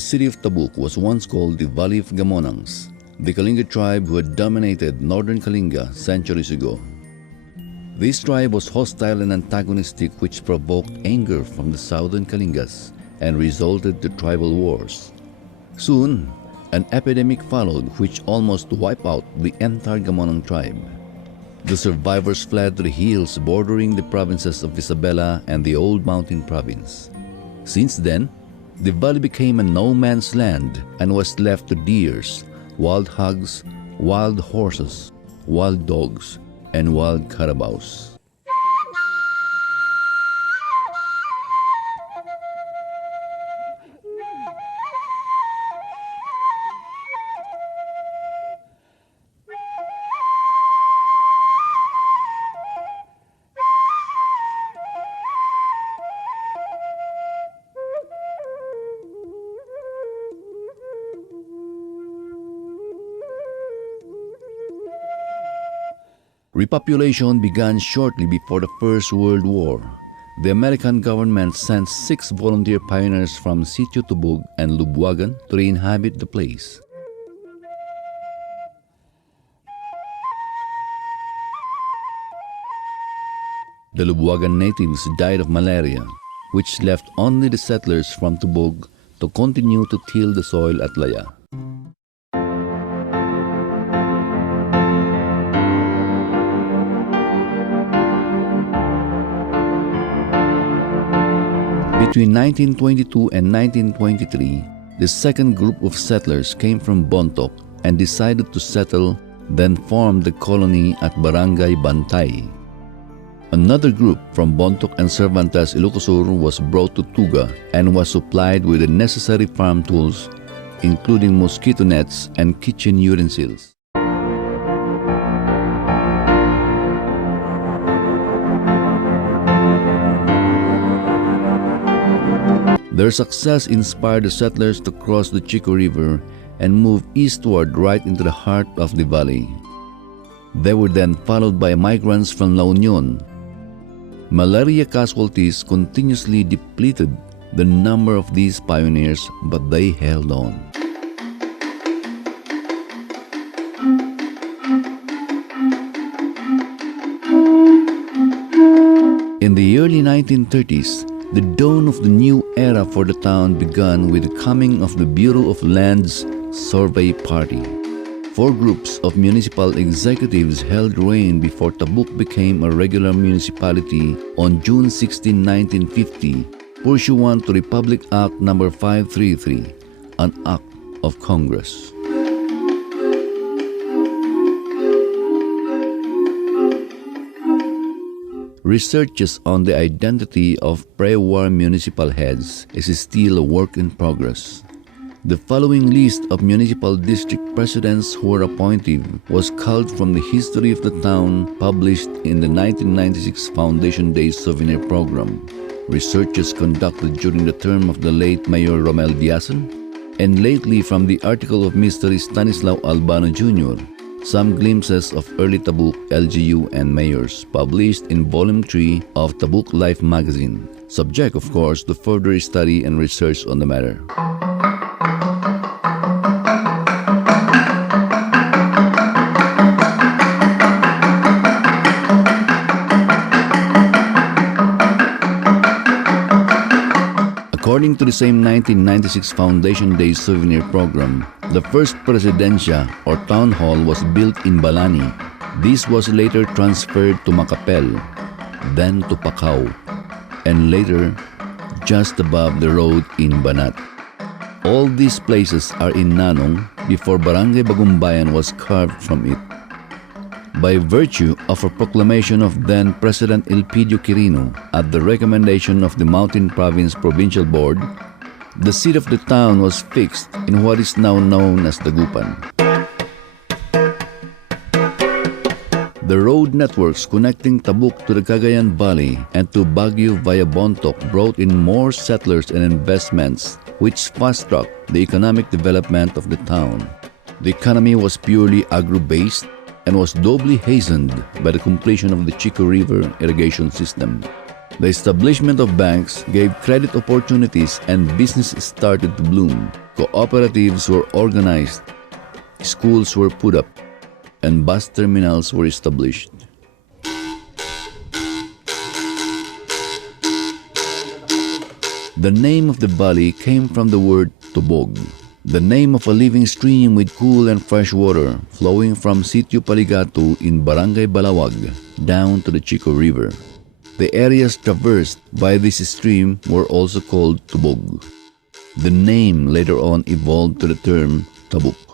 The city of Tabuk was once called the Valley of Gamonangs, the Kalinga tribe who had dominated northern Kalinga centuries ago. This tribe was hostile and antagonistic, which provoked anger from the southern Kalingas and resulted to tribal wars. Soon, an epidemic followed which almost wiped out the entire Gamonang tribe. The survivors fled to the hills bordering the provinces of Isabela and the Old Mountain Province. Since then, the valley became a no-man's land and was left to deers, wild hogs, wild horses, wild dogs, and wild carabaos. Repopulation began shortly before the First World War. The American government sent 6 volunteer pioneers from Sitio Tabuk and Lubuagan to re-inhabit the place. The Lubuagan natives died of malaria, which left only the settlers from Tabuk to continue to till the soil at Laya. Between 1922 and 1923, the second group of settlers came from Bontoc and decided to settle, then formed the colony at Barangay Bantay. Another group from Bontoc and Cervantes, Ilocos was brought to Tuga and was supplied with the necessary farm tools, including mosquito nets and kitchen utensils. Their success inspired the settlers to cross the Chico River and move eastward right into the heart of the valley. They were then followed by migrants from La Union. Malaria casualties continuously depleted the number of these pioneers, but they held on. In the early 1930s, the dawn of the new era for the town began with the coming of the Bureau of Lands Survey Party. 4 groups of municipal executives held reign before Tabuk became a regular municipality on June 16, 1950, pursuant to Republic Act No. 533, an act of Congress. Researches on the identity of pre-war municipal heads is still a work in progress. The following list of municipal district presidents who were appointed was culled from the history of the town published in the 1996 Foundation Day Souvenir Program. Researches conducted during the term of the late Mayor Romel Diazon, and lately from the article of Mr. Stanislao Albano Jr., Some Glimpses of Early Tabuk LGU and Mayors, published in Volume 3 of Tabuk Life magazine, subject of course to further study and research on the matter. According to the same 1996 Foundation Day Souvenir Program, the first Presidencia or Town Hall was built in Balani. This was later transferred to Macapel, then to Pacao, and later just above the road in Banat. All these places are in Nanong before Barangay Bagumbayan was carved from it. By virtue of a proclamation of then-President Elpidio Quirino at the recommendation of the Mountain Province Provincial Board, the seat of the town was fixed in what is now known as Dagupan. The road networks connecting Tabuk to the Cagayan Valley and to Baguio via Bontoc brought in more settlers and investments, which fast-tracked the economic development of the town. The economy was purely agro-based and was doubly hastened by the completion of the Chico River irrigation system. The establishment of banks gave credit opportunities and business started to bloom, Cooperatives were organized, schools were put up, and bus terminals were established. The name of the valley came from the word Tabuk, the name of a living stream with cool and fresh water flowing from Sitio Paligatu in Barangay Balawag down to the Chico River. The areas traversed by this stream were also called Tabuk. The name later on evolved to the term Tabuk.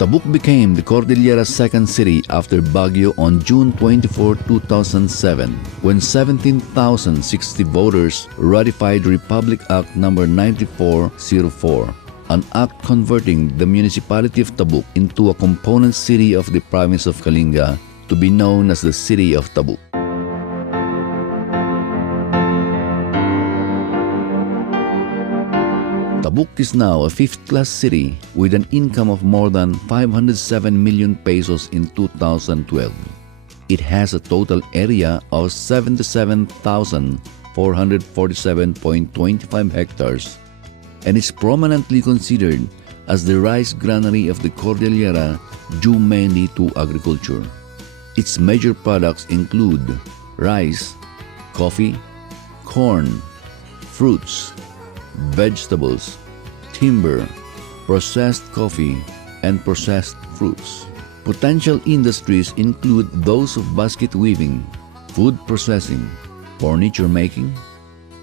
Tabuk became the Cordillera's second city after Baguio on June 24, 2007, when 17,060 voters ratified Republic Act No. 9404, an act converting the municipality of Tabuk into a component city of the province of Kalinga to be known as the City of Tabuk. Tabuk is now a fifth-class city with an income of more than 507 million pesos in 2012. It has a total area of 77,447.25 hectares and is prominently considered as the rice granary of the Cordillera due mainly to agriculture. Its major products include rice, coffee, corn, fruits, vegetables, timber, processed coffee, and processed fruits. Potential industries include those of basket weaving, food processing, furniture making,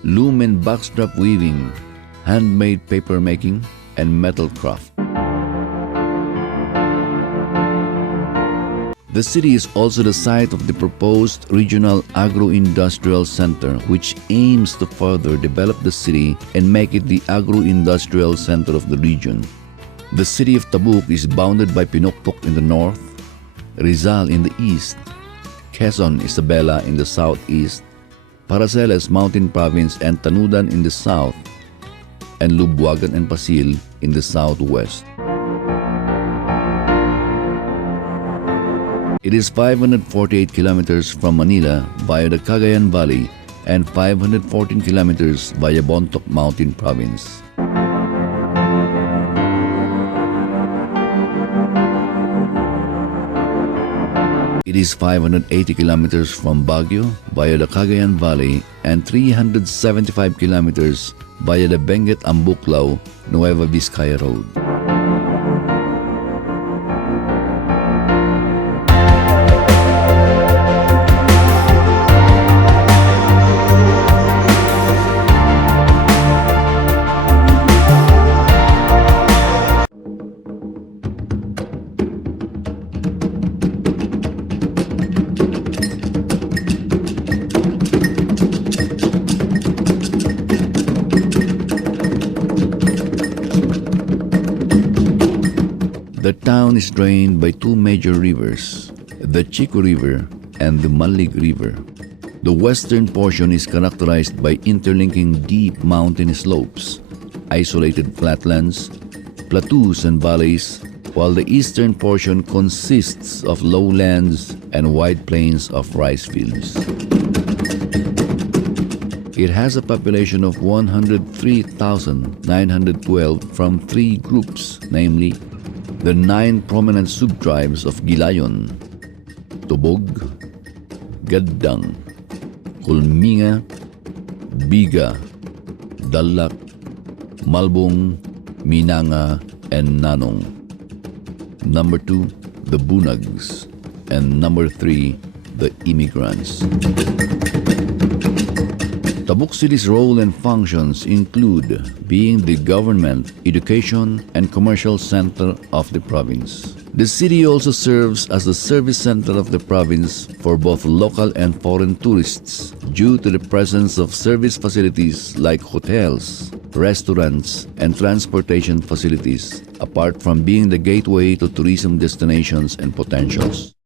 loom and backstrap weaving, handmade paper making, and metal craft. The city is also the site of the proposed Regional Agro-Industrial Center, which aims to further develop the city and make it the agro-industrial center of the region. The city of Tabuk is bounded by Pinokpok in the north, Rizal in the east, Quezon Isabela in the southeast, Paraceles Mountain Province and Tanudan in the south, and Lubuagan and Pasil in the southwest. It is 548 kilometers from Manila via the Cagayan Valley and 514 kilometers via Bontoc Mountain Province. It is 580 kilometers from Baguio via the Cagayan Valley and 375 kilometers via the Benguet-Ambuclao, Nueva Vizcaya Road. The town is drained by two major rivers, the Chico River and the Malig River. The western portion is characterized by interlinking deep mountain slopes, isolated flatlands, plateaus and valleys, while the eastern portion consists of lowlands and wide plains of rice fields. It has a population of 103,912 from three groups, namely the 9 prominent subtribes of Gilayon, Tubog, Gaddang, Kulminga, Biga, Dalak, Malbong, Minanga, and Nanong. Number 2, the Bunags, and number 3, the immigrants. Tabuk City's role and functions include being the government, education, and commercial center of the province. The city also serves as the service center of the province for both local and foreign tourists due to the presence of service facilities like hotels, restaurants, and transportation facilities, apart from being the gateway to tourism destinations and potentials.